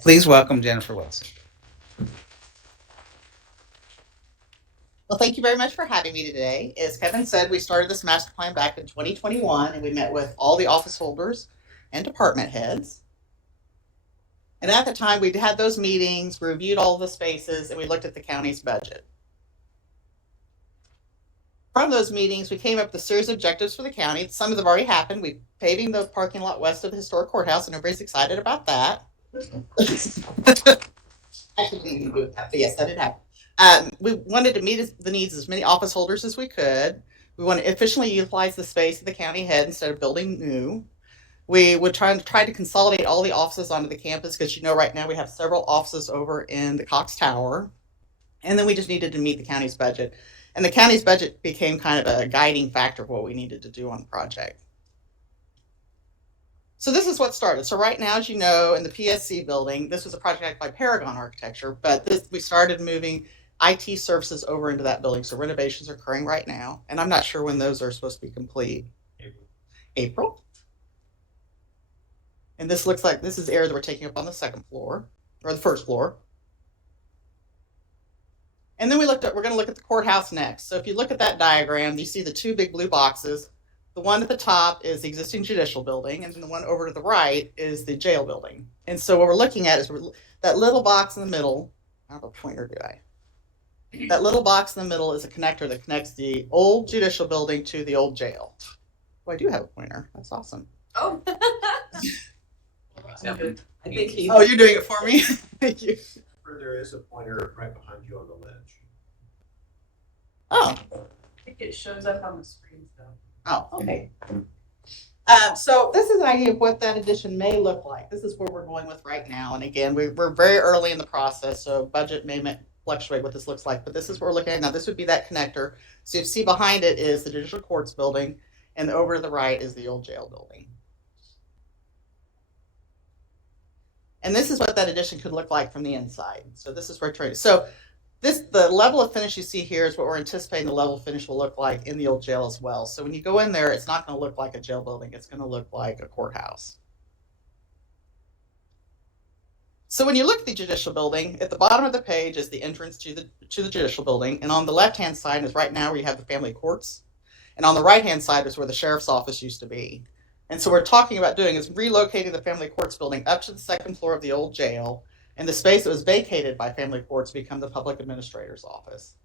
Please welcome Jennifer Wilson. Well, thank you very much for having me today. As Kevin said, we started this master plan back in 2021, and we met with all the office holders and department heads. And at the time, we had those meetings, we reviewed all the spaces, and we looked at the county's budget. From those meetings, we came up with a series of objectives for the county. Some of them already happened. We're paving the parking lot west of the historic courthouse, and everybody's excited about that. Actually, we didn't do it that, but yes, that did happen. We wanted to meet the needs of as many office holders as we could. We want to efficiently utilize the space of the county head instead of building new. We would try to consolidate all the offices onto the campus because right now we have several offices over in the Cox Tower. And then we just needed to meet the county's budget. And the county's budget became kind of a guiding factor of what we needed to do on the project. So this is what started. So right now, as you know, in the PSC building, this was a project by Paragon Architecture, but we started moving IT services over into that building. So renovations are occurring right now, and I'm not sure when those are supposed to be complete. April. And this looks like this is the area that we're taking up on the second floor, or the first floor. And then we're going to look at the courthouse next. So if you look at that diagram, you see the two big blue boxes. The one at the top is the existing judicial building, and then the one over to the right is the jail building. And so what we're looking at is that little box in the middle. I don't have a pointer, do I? That little box in the middle is a connector that connects the old judicial building to the old jail. Oh, I do have a pointer. That's awesome. Oh. I think he. Oh, you're doing it for me? Thank you. There is a pointer right behind you on the ledge. Oh. I think it shows up on the screen though. Oh, okay. So this is an idea of what that addition may look like. This is where we're going with right now. And again, we're very early in the process, so budget may fluctuate what this looks like, but this is what we're looking at now. This would be that connector. So you see behind it is the judicial courts building, and over to the right is the old jail building. And this is what that addition could look like from the inside. So this is where we're trying to. So the level of finish you see here is what we're anticipating the level of finish will look like in the old jail as well. So when you go in there, it's not going to look like a jail building. It's going to look like a courthouse. So when you look at the judicial building, at the bottom of the page is the entrance to the judicial building. And on the left-hand side is right now where you have the family courts. And on the right-hand side is where the sheriff's office used to be. And so what we're talking about doing is relocating the family courts building up to the second floor of the old jail, and the space that was vacated by family courts become the public administrator's office.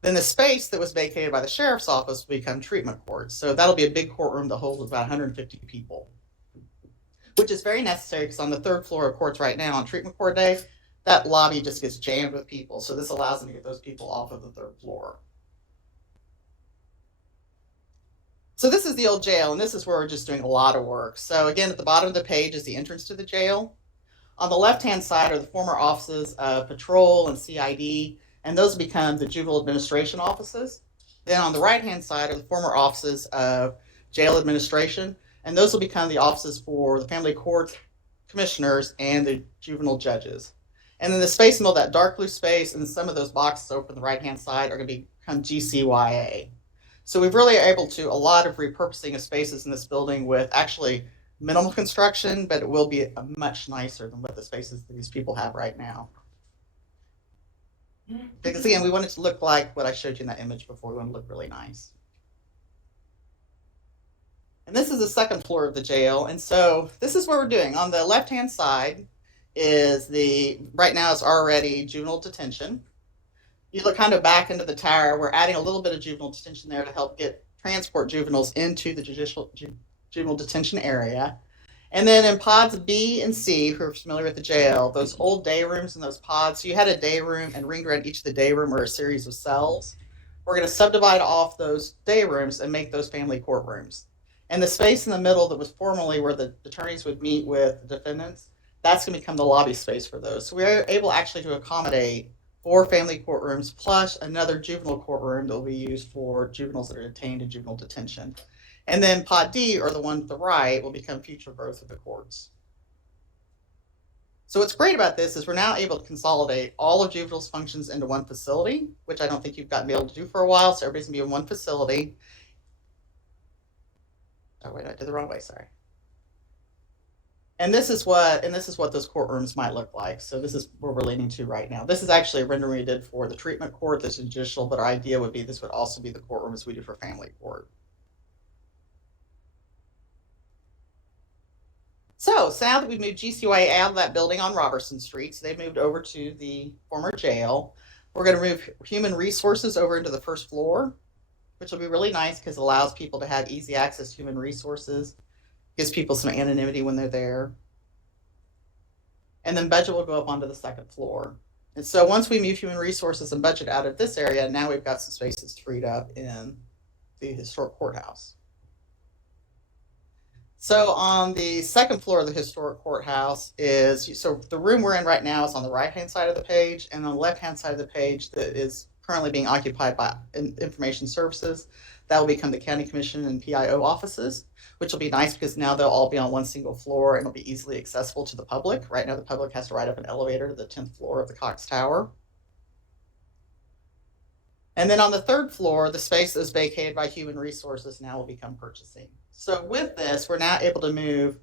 Then the space that was vacated by the sheriff's office will become treatment courts. So that'll be a big courtroom that holds about 150 people, which is very necessary because on the third floor of courts right now on treatment court day, that lobby just gets jammed with people. So this allows them to get those people off of the third floor. So this is the old jail, and this is where we're just doing a lot of work. So again, at the bottom of the page is the entrance to the jail. On the left-hand side are the former offices of patrol and CID, and those become the juvenile administration offices. Then on the right-hand side are the former offices of jail administration, and those will become the offices for the family court commissioners and the juvenile judges. And then the space in the middle, that dark blue space, and some of those boxes over on the right-hand side are going to become GCYA. So we've really able to a lot of repurposing of spaces in this building with actually minimal construction, but it will be much nicer than what the spaces that these people have right now. Because again, we want it to look like what I showed you in that image before. We want to look really nice. And this is the second floor of the jail. And so this is what we're doing. On the left-hand side is right now it's already juvenile detention. You look kind of back into the tower. We're adding a little bit of juvenile detention there to help transport juveniles into the juvenile detention area. And then in pods B and C, who are familiar with the jail, those old day rooms and those pods, so you had a day room, and ringed around each of the day room are a series of cells. We're going to subdivide off those day rooms and make those family courtrooms. And the space in the middle that was formerly where the attorneys would meet with the defendants, that's going to become the lobby space for those. So we're able actually to accommodate 4 family courtrooms plus another juvenile courtroom that will be used for juveniles that are detained in juvenile detention. And then Pod D, or the one to the right, will become future growth of the courts. So what's great about this is we're now able to consolidate all of juveniles' functions into one facility, which I don't think you've gotten to be able to do for a while. So everybody's going to be in one facility. Oh, wait, I did the wrong way, sorry. And this is what those courtrooms might look like. So this is where we're leaning to right now. This is actually a rendering we did for the treatment court, the judicial, but our idea would be this would also be the courtrooms we do for family court. So now that we've moved GCYA out of that building on Robertson Street, so they've moved over to the former jail. We're going to move human resources over into the first floor, which will be really nice because it allows people to have easy access to human resources, gives people some anonymity when they're there. And then budget will go up onto the second floor. And so once we move human resources and budget out of this area, now we've got some spaces freed up in the historic courthouse. So on the second floor of the historic courthouse is, so the room we're in right now is on the right-hand side of the page, and on the left-hand side of the page that is currently being occupied by information services. That will become the county commission and PIO offices, which will be nice because now they'll all be on one single floor and it'll be easily accessible to the public. Right now the public has to ride up an elevator to the 10th floor of the Cox Tower. And then on the third floor, the space that was vacated by human resources now will become purchasing. So with this, we're now able to move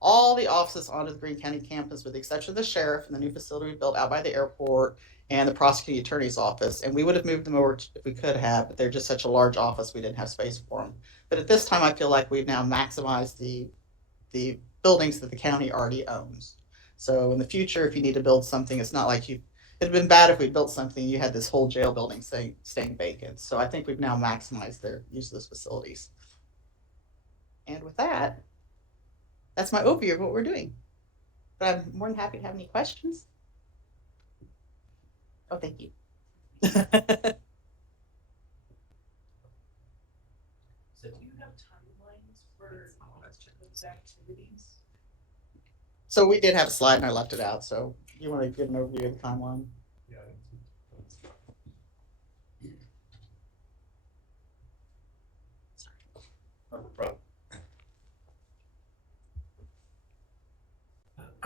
all the offices onto the Greene County campus with the exception of the sheriff and the new facility we built out by the airport and the prosecuting attorney's office. And we would have moved them over if we could have, but they're just such a large office, we didn't have space for them. But at this time, I feel like we've now maximized the buildings that the county already owns. So in the future, if you need to build something, it's not like it'd been bad if we built something, you had this whole jail building staying vacant. So I think we've now maximized their use of those facilities. And with that, that's my overview of what we're doing. But I'm more than happy to have any questions. Oh, thank you. So do you have timelines for those activities? So we did have a slide and I left it out. So you want to give an overview of the timeline? Yeah.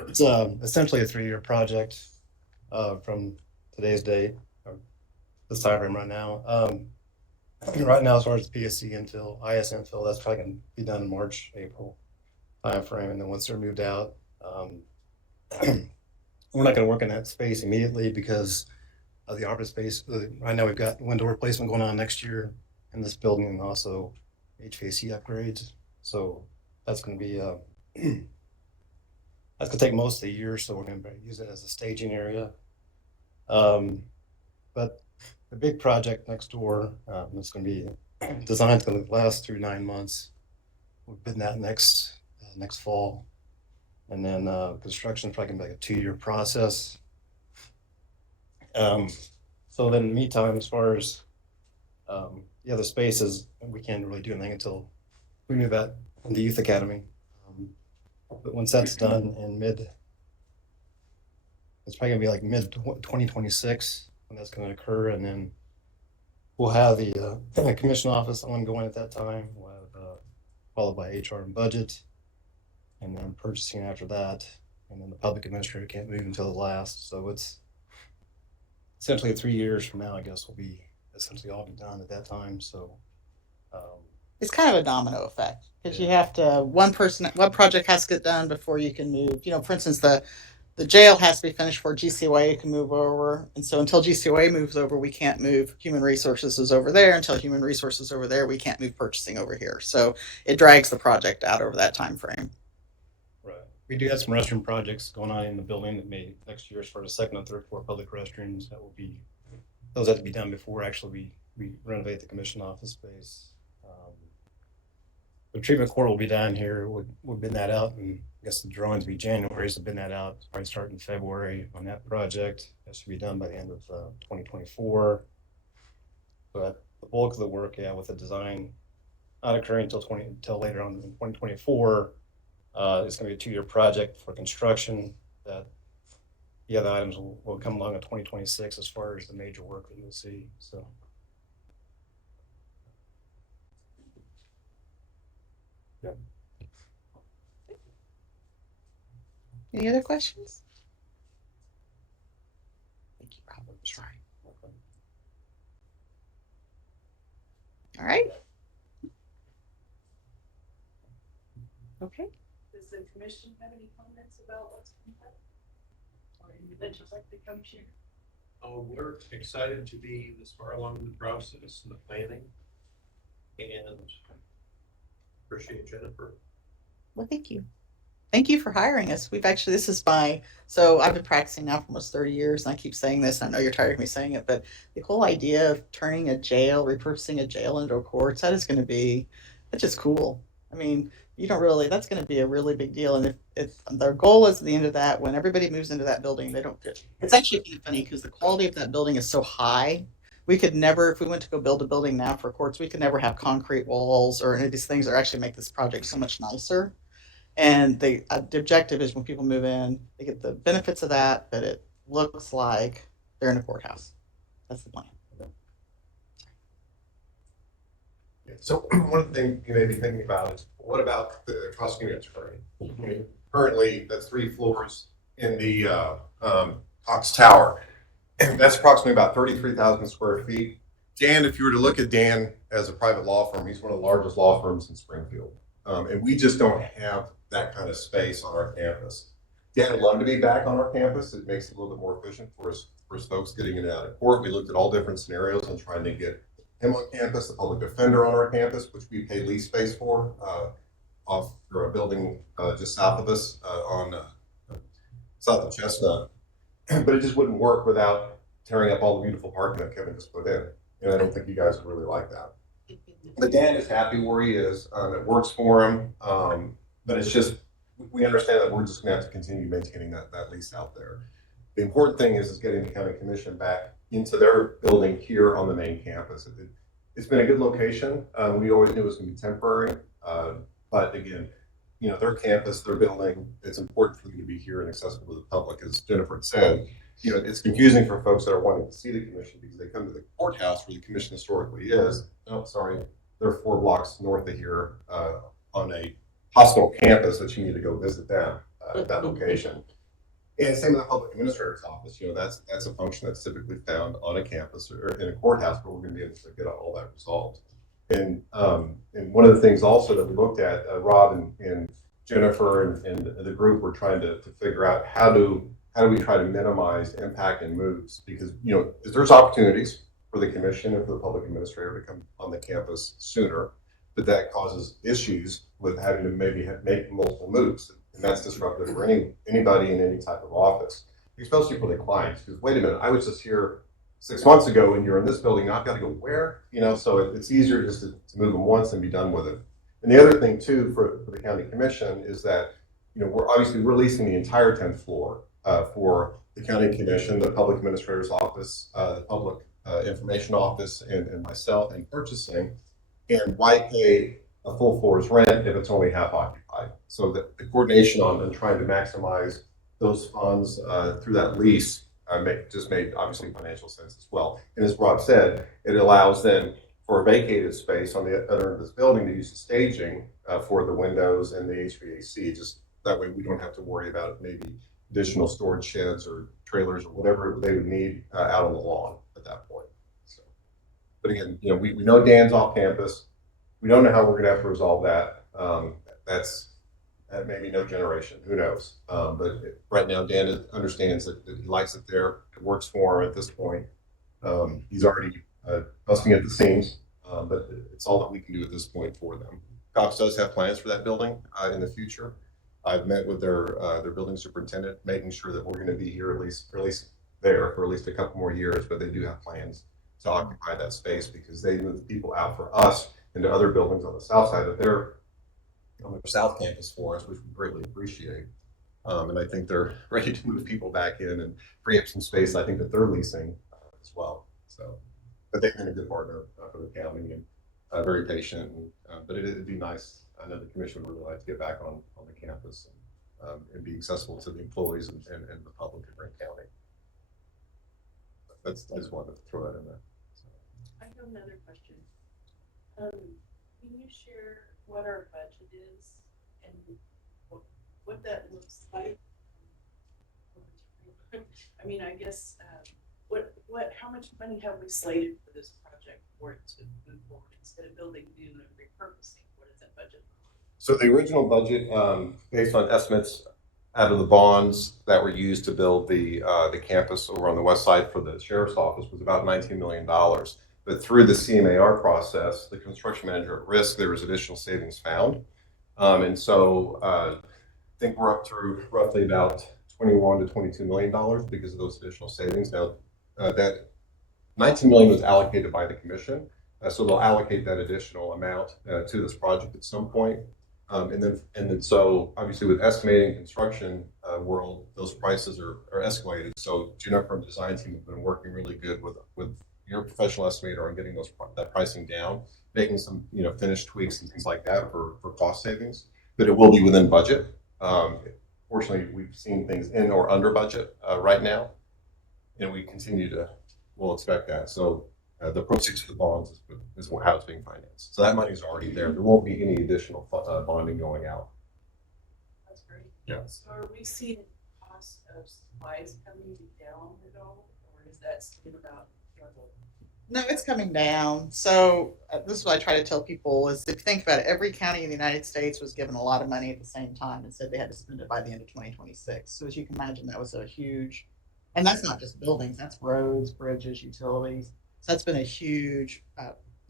It's essentially a 3-year project from today's date, or this time frame right now. Right now, as far as PSC infill, IS infill, that's probably going to be done in March, April time frame. And then once they're moved out, we're not going to work in that space immediately because of the office space. Right now, we've got window replacement going on next year in this building and also HVAC upgrades. So that's going to be that's going to take most of the year, so we're going to use it as a staging area. But the big project next door is going to be designed to last through 9 months. We've been that next fall, and then construction is probably going to be like a 2-year process. So then, in the meantime, as far as the other spaces, we can't really do anything until we move out in the youth academy. But once that's done in it's probably gonna be like mid 2026 when that's gonna occur, and then we'll have the commission office ongoing at that time. We'll have followed by HR and budget, and then purchasing after that, and then the public administrator can't move until the last. So it's essentially 3 years from now, I guess, will be essentially all be done at that time. So It's kind of a domino effect because you have to one project has to get done before you can move. For instance, the jail has to be finished before GCOA can move over, and so until GCOA moves over, we can't move human resources over there. Until human resources over there, we can't move purchasing over here. So it drags the project out over that time frame. right, we do have some restroom projects going on in the building that may next year as far as second and third floor public restrooms. Those have to be done before actually we renovate the commission office space. The treatment court will be down here. We'll bid that out, and I guess the drawings will be January, so bid that out. Probably start in February on that project. That should be done by the end of 2024. But the bulk of the work, with the design not occurring until later on in 2024, it's going to be a 2-year project for construction. That the other items will come along in 2026 as far as the major work that you'll see. So. Yeah. Any other questions? I think you probably try. All right. Okay. Does does the commission have any comments about what's coming up? Or any that you'd like to come share? Oh, we're excited to be this far along in the process and the planning. And appreciate Jennifer. Well, thank you. Thank you for hiring us. We've actually, so I've been practicing now for almost 30 years, and I keep saying this, and I know you're tired of me saying it, but the whole idea of turning a jail, repurposing a jail into a court, that's just cool. I mean, you don't really, that's going to be a really big deal. And if their goal is at the end of that, when everybody moves into that building, they don't fit. It's actually kind of funny because the quality of that building is so high. We could never, if we went to go build a building now for courts, we could never have concrete walls or any of these things that actually make this project so much nicer. And the objective is when people move in, they get the benefits of that, but it looks like they're in a courthouse. That's the plan. So one of the things you may be thinking about is, what about the prosecuting attorney? Currently, that's 3 floors in the Cox Tower. And that's approximately about 33,000 square feet. Dan, if you were to look at Dan as a private law firm, he's one of the largest law firms in Springfield. And we just don't have that kind of space on our campus. Dan would love to be back on our campus. It makes it a little bit more efficient for us folks getting in and out of court. We looked at all different scenarios and trying to get him on campus, the public defender on our campus, which we pay lease space for, off for a building just south of us on south of Chestnut. But it just wouldn't work without tearing up all the beautiful parking that Kevin just put in. And I don't think you guys would really like that. But Dan is happy where he is. It works for him. But it's just, we understand that we're just gonna have to continue maintaining that lease out there. The important thing is getting the county commission back into their building here on the main campus. It's been a good location. We always knew it was gonna be temporary. But again, their campus, their building, it's important for them to be here and accessible to the public. As Jennifer had said, it's confusing for folks that are wanting to see the commission because they come to the courthouse where the commission historically is. Oh, sorry, they're 4 blocks north of here on a hospital campus that you need to go visit them at that location. And same with the public administrator's office. That's a function that's typically found on a campus or in a courthouse where we're going to be able to get all that resolved. And one of the things also that we looked at, Rob and Jennifer and the group were trying to figure out how do we try to minimize impact and moves, because there's opportunities for the commission and for the public administrator to come on the campus sooner, but that causes issues with having to maybe make multiple moves, and that's disruptive for anybody in any type of office, especially for the clients. Because wait a minute, I was just here 6 months ago, and you're in this building. Now I've got to go where? So it's easier just to move them once and be done with it. And the other thing too for the county commission is that we're leasing the entire 10th floor for the county commission, the public administrator's office, the public information office, and myself, and purchasing. And why pay a full floor's rent if it's only half occupied? So the coordination on trying to maximize those funds through that lease made obviously financial sense as well. And as Rob said, it allows then for a vacated space on the other end of this building to use the staging for the windows and the HVAC. Just that way we don't have to worry about maybe additional storage sheds or trailers or whatever they would need out on the lawn at that point. So, but again, we know Dan's off campus. We don't know how we're going to have to resolve that. That may be no generation. Who knows? But right now, Dan understands that he likes it there. It works for him at this point. He's already busting at the seams, but it's all that we can do at this point for them. Cox does have plans for that building in the future. I've met with their building superintendent, making sure that we're going to be here at least there for at least a couple more years. But they do have plans to occupy that space because they move people out for us into other buildings on the south side of their south campus for us, which we greatly appreciate. And I think they're ready to move people back in and free up some space. I think that they're leasing as well. So, but they've been a good partner for the county and very patient. But it'd be nice. I know the commission would really like to get back on the campus and be accessible to the employees and the public in Greene County. I just wanted to throw that in there. So. I have another question. Can you share what our budget is and what that looks like? I mean, I guess how much money have we slated for this project for it to move forward instead of building new and repurposing? What is that budget? So the original budget, based on estimates out of the bonds that were used to build the campus over on the west side for the sheriff's office, was about $19 million. But through the CMAR process, the construction manager at risk, there was additional savings found. And so I think we're up to roughly about 21 to $22 million because of those additional savings. Now, that 19 million was allocated by the commission. So they'll allocate that additional amount to this project at some point. And then so obviously with estimating construction world, those prices are escalated. So nForm design team have been working really good with your professional estimator on getting that pricing down, making some finished tweaks and things like that for cost savings. But it will be within budget. Fortunately, we've seen things in or under budget right now, and we'll expect that. So the proceeds of the bonds is how it's being financed. So that money is already there. There won't be any additional bonding going out. That's great. Yeah. So are we seeing cost of supplies coming down at all, or is that still about level? No, it's coming down. So this is what I try to tell people is if you think about it, every county in the United States was given a lot of money at the same time and said they had to spend it by the end of 2026. So as you can imagine, that was a huge, and that's not just buildings, that's roads, bridges, utilities. So that's been a huge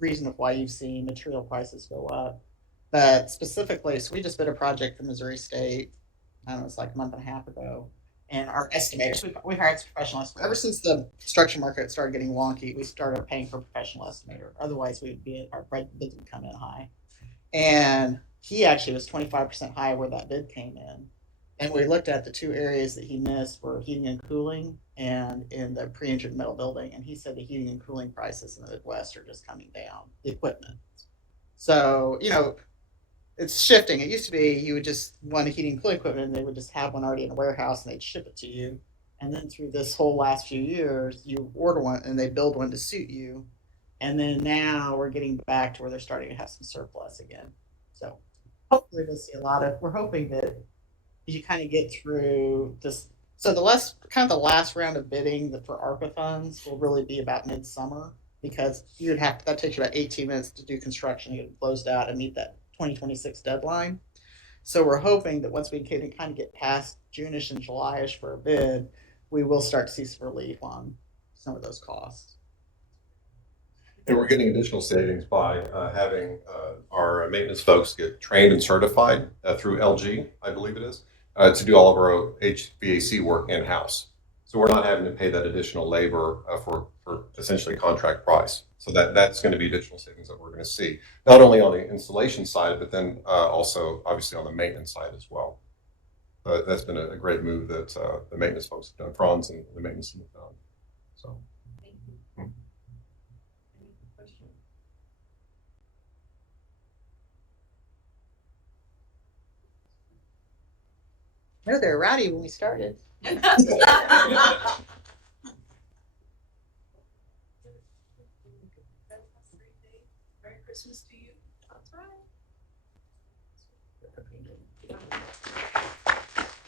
reason of why you've seen material prices go up. But specifically, so we just did a project for Missouri State, I don't know, it's like a month and a half ago. And our estimators, we hired some professional estimators. Ever since the construction market started getting wonky, we started paying for a professional estimator. Otherwise, our bids would come in high. And he actually was 25% higher where that bid came in. And we looked at the two areas that he missed were heating and cooling and in the pre-engineered metal building. And he said the heating and cooling prices in the Midwest are just coming down, the equipment. So, it's shifting. It used to be you would just want a heating and cooling equipment and they would just have one already in a warehouse and they'd ship it to you. And then through this whole last few years, you order one and they build one to suit you. And then now we're getting back to where they're starting to have some surplus again. So hopefully we'll see we're hoping that you kind of get through this. So the last round of bidding for ARPA funds will really be about midsummer because that takes you about 18 minutes to do construction, get it closed out and meet that 2026 deadline. So we're hoping that once we can kind of get past June-ish and July-ish for a bid, we will start to see some relief on some of those costs. And we're getting additional savings by having our maintenance folks get trained and certified through LG, I believe it is, to do all of our HVAC work in-house. So we're not having to pay that additional labor for essentially contract price. So that's going to be additional savings that we're going to see, not only on the installation side, but then also obviously on the maintenance side as well. That's been a great move that the maintenance folks have done, Franz and the maintenance team have done. So. Thank you. Any questions? No, they're rowdy when we started. Merry Christmas to you. That's right.